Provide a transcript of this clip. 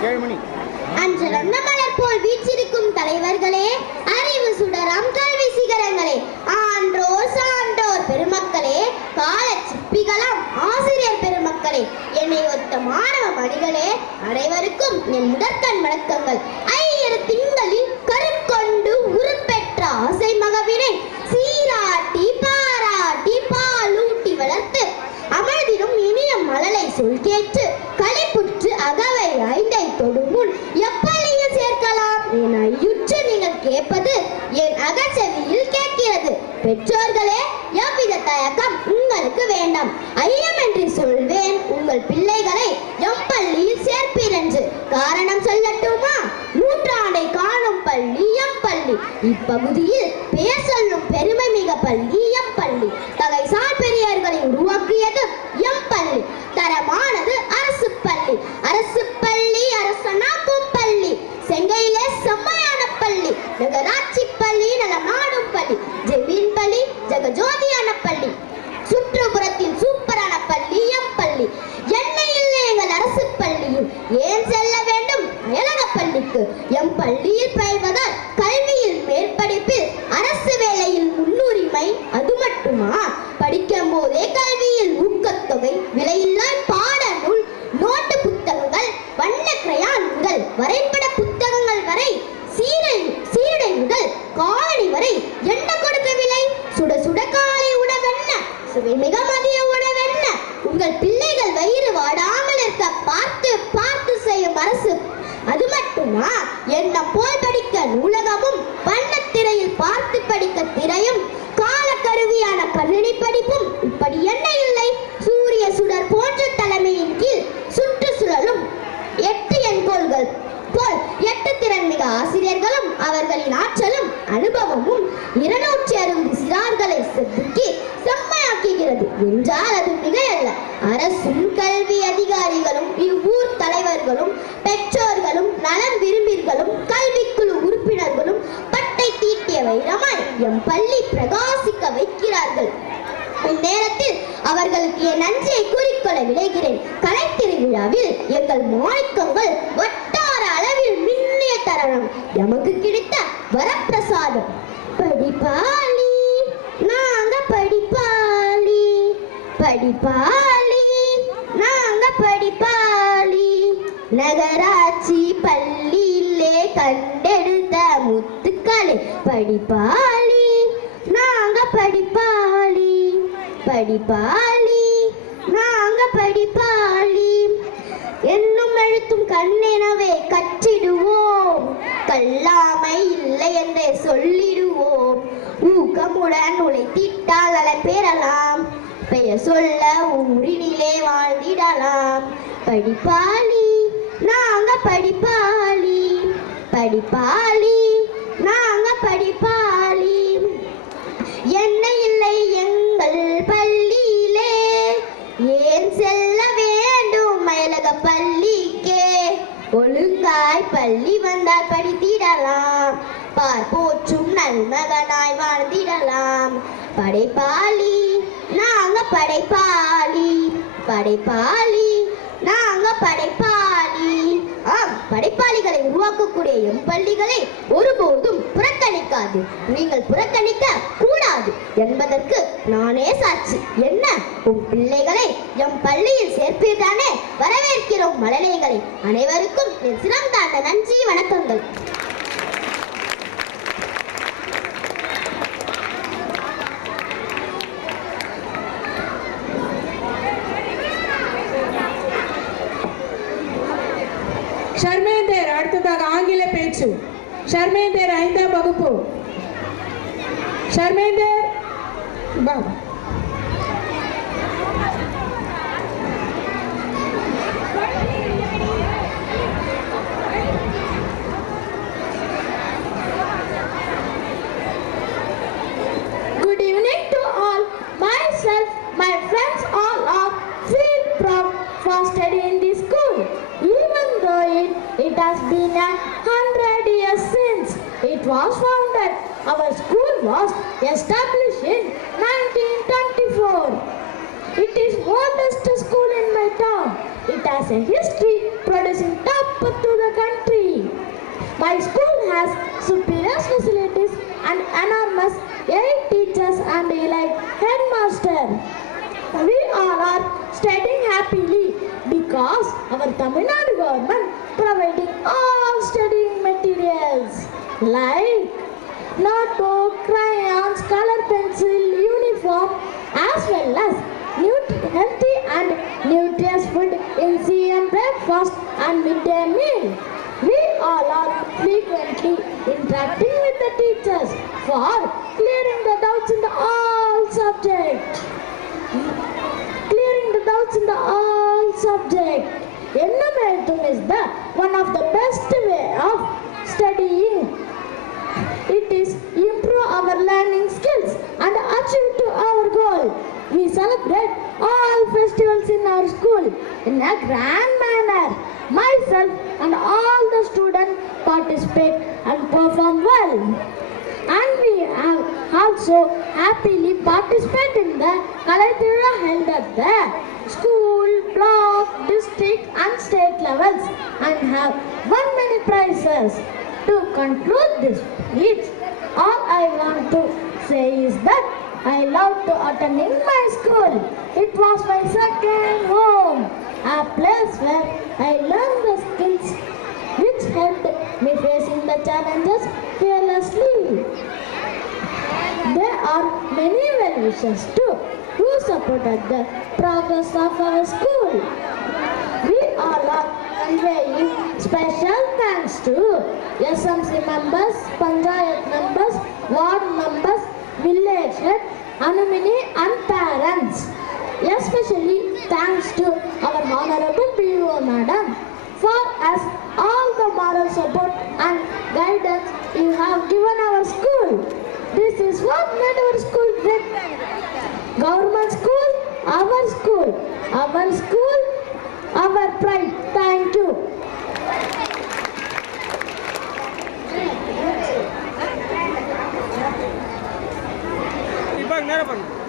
அஞ்சலம் மலர் போல் வீச்சிருக்கும் தலைவர்களே, அறிவு சுடராம் கல்வி சிகரங்களே, ஆன்றோர் சான்றோர் பெருமக்களே, கால சிற்பிகளாம் ஆசிரியர் பெருமக்களே, என்னை ஒத்த மாணவ மணிகளே, அனைவருக்கும் என் முதற்கண் வணக்கங்கள். ஐயர் திங்களில் கருக்கொண்டு உருப்பெற்ற ஆசை மகவினை சீராட்டி பாராட்டி பாலூட்டி வளர்த்து அமர்திலும் இனிய மலலை சொல் கேட்டு களிப்புற்று அகவை ஐந்தை தொடுமுன் எப்பள்ளியில் சேர்க்கலாம் என ஐயுற்று நீங்கள் கேட்பது என் அகச்செவியில் கேட்கிறது. பெற்றோர்களே, எவ்வித தயக்கம் உங்களுக்கு வேண்டாம். ஐயமின்றி சொல்வேன், உங்கள் பிள்ளைகளை எம் பள்ளியில் சேர்ப்பீர் என்று. காரணம் சொல்லட்டுமா? நூற்றாண்டை காணும் பள்ளி எம் பள்ளி. இப்பகுதியில் பெயர் சொல்லும் பெருமை மிக பள்ளி எம் பள்ளி. தகைசால் பெரியார்களை உருவாக்கியது எம் பள்ளி. தரமானது அரசு பள்ளி. அரசு பள்ளி அரசனாக்கும் பள்ளி. செங்கையிலே செம்மையான பள்ளி. நகராட்சி பள்ளி நலநாடும் பள்ளி. ஜெமீன் பள்ளி ஜெகஜோதியான பள்ளி. சுற்றுப்புறத்தில் சூப்பரான பள்ளி எம் பள்ளி. எண்ணெயில் எங்கள் அரசு பள்ளியில் ஏன் செல்ல வேண்டும் அயலக பள்ளிக்கு? எம் பள்ளியில் பயில்வதால் கல்வியில் மேற்படிப்பில் அரசு வேலையில் முன்னுரிமை. அது மட்டுமா, படிக்கும் போதே கல்வியில் ஊக்கத்தொகை, விலையில்லா பாட நூல், நோட்டு புத்தகங்கள், வண்ண கிரையான்கள், வரைபட புத்தகங்கள் வரை, சீருடை முதல் காலணி வரை என்ன கொடுக்கவில்லை? சுட சுட காலை உணவென்ன, சுவை மிக மதிய உணவென்ன, உங்கள் பிள்ளைகள் வயிறு வாடாமல் இருக்க பார்த்து பார்த்து செய்யும் அரசு. அது மட்டுமா, என்ன போல் படிக்க நூலகமும், வண்ணத்திரையில் பார்த்து படிக்க திரையும், காலக்கருவியான கணினி படிப்பும், இப்படி என்ன இல்லை? சூரிய சுடர் போன்ற தலைமையின் கீழ் சுற்றுச்சூழலும் 8 எண்கோள்கள் போல் 8 திறன்மிக ஆசிரியர்களும் அவர்களின் ஆற்றலும் அனுபவமும் 260 சிறார்களை செதுக்கி செம்மையாக்குகிறது என்றால் அது மிகையல்ல. அரசும் கல்வி அதிகாரிகளும் இவ்வூர் தலைவர்களும் பெற்றோர்களும் நலன் விரும்பிகளும் கல்விக்குழு உறுப்பினர்களும் பட்டை தீட்டிய வைரமாய் எம் பள்ளி பிரகாசிக்க வைக்கிறார்கள். இந்நேரத்தில் அவர்களுக்கு என் நன்றியை கூறிக்கொள்ள விளைகிறேன். கலை திருவிழாவில் எங்கள் மாணிக்கங்கள் வட்டார அளவில் மின்னிய தருணம் எமக்கு கிடைத்த வரப்பிரசாதம். படிப்பாளி நாங்க படிப்பாளி, படிப்பாளி நாங்க படிப்பாளி, நகராட்சி பள்ளியிலே கண்டெடுத்த முத்துக்களே படிப்பாளி நாங்க படிப்பாளி, படிப்பாளி நாங்க படிப்பாளி. என்னும் எழுத்தும் கண்ணெனவே கற்றிடுவோம், கல்லாமை இல்லை என்றே சொல்லிடுவோம். ஊக்கமுடன் உழைத்திட்டால் அதை பெறலாம், பெயர் சொல்ல ஊரினிலே வாழ்ந்திடலாம். படிப்பாளி நாங்க படிப்பாளி, படிப்பாளி நாங்க படிப்பாளி. என்ன இல்லை எங்கள் பள்ளியிலே, ஏன் செல்ல வேண்டும் அயலக பள்ளிக்கே? ஒழுங்காய் பள்ளி வந்தால் படித்திடலாம், பார் போற்றும் நல்மகனாய் வாழ்ந்திடலாம். படைப்பாளி நாங்க படைப்பாளி, படைப்பாளி நாங்க படைப்பாளி. ஆம், படைப்பாளிகளை உருவாக்கக்கூடிய எம் பள்ளிகளை ஒருபோதும் புறக்கணிக்காது. நீங்கள் புறக்கணிக்க கூடாது என்பதற்கு நானே சாட்சி. என்ன, உன் பிள்ளைகளை எம் பள்ளியில் சேர்ப்பீர்தானே? வரவேற்கிறோம் மழலைகளை. அனைவருக்கும் என் சிரம் தாண்ட நன்றி, வணக்கங்கள். ஷர்மேந்தர் அடுத்ததாக ஆங்கில பேச்சு. ஷர்மேந்தர் 5ஆம் வகுப்பு. ஷர்மேந்தர் வா. Good evening to all. Myself, my friends all are feel proud for studying this school. Even though it has been 100 years since it was founded, our school was established in 1924. It is oldest school in my town. It has has a history producing top to the country. My school has superior facilities and enormous 8 teachers and elite headmaster. We all are studying happily because our Tamil Nadu government providing all studying materials like notebook, crayons, color pencil, uniform, as well as healthy and nutritious food in CM breakfast and midday meal. We all are frequently interacting with the teachers for clearing the doubts in the all subjects. Clearing the doubts in the all subject. Ennamelthum is the one of the best way of studying. It is improve our learning skills and achieve to our goal. We celebrate all festivals in our school in a grand manner. Myself and all the students participate and perform well. And we have also happily participate in the Kalaithira held at the school, block, district and state levels and have won many prizes. To conclude this speech, all I want to say is that I love to attending my school. It was my second home, a place where I learned the skills which helped me facing the challenges fearlessly. There are many well-wishers too who supported the progress of our school. We all are conveying special thanks to SMC members, Panchayat members, ward members, village head, alumni and parents. Especially thanks to our Honorable BO Madam for us all the moral support and guidance you have given our school. This is what made our school great. Government school, our school, our school, our pride. Thank you. நேரம் பண்ணு